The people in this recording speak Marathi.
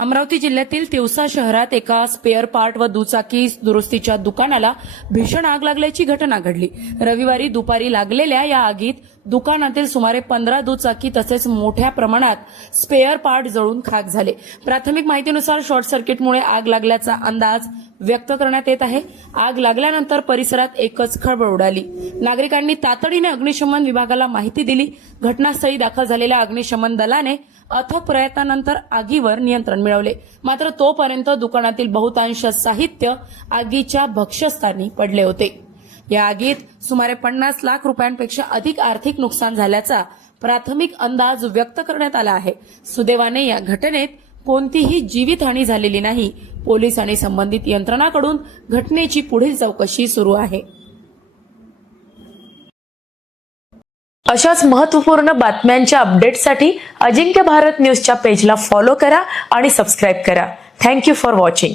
अमरावती जिल्ह्यातील तिवसा शहरात एका स्पेअर पार्ट व दुचाकी दुरुस्तीच्या दुकानाला भीषण आग लागल्याची घटना घडली। रविवारी दुपारी लागलेल्या या आगीत दुकानातील सुमारे 15 दुचाकी तसेच मोठ्या प्रमाणात स्पेअर पार्ट जळून खाक झाले। प्राथमिक माहितीनुसार शॉर्ट सर्किटमुळे आग लागल्याचा अंदाज व्यक्त करण्यात येत आहे। आग लागल्यानंतर परिसरात एकच खळबळ उडाली। नागरिकांनी तातडीने अग्निशमन विभागाला माहिती दिली। घटनास्थळी दाखल झालेल्या अग्निशमन दलाने अथक प्रयत्नानंतर आगीवर नियंत्रण मिळवले, मात्र तोपर्यंत दुकानातील बहुतांश साहित्य आगीच्या भक्ष्यस्थानी पडले होते। या आगीत सुमारे 50 लाख रुपयांपेक्षा अधिक आर्थिक नुकसान झाल्याचा प्राथमिक अंदाज व्यक्त करण्यात आला आहे। सुदैवाने या घटनेत कोणतीही जीवितहानी झालेली नाही। पोलीस आणि संबंधित यंत्रणांकडून घटनेची पुढील चौकशी सुरू आहे। अशाच महत्त्वपूर्ण बातम्यांच्या अपडेट्ससाठी अजिंक्य भारत न्यूजच्या पेजला फॉलो करा आणि सबस्क्राइब करा। Thank you for watching.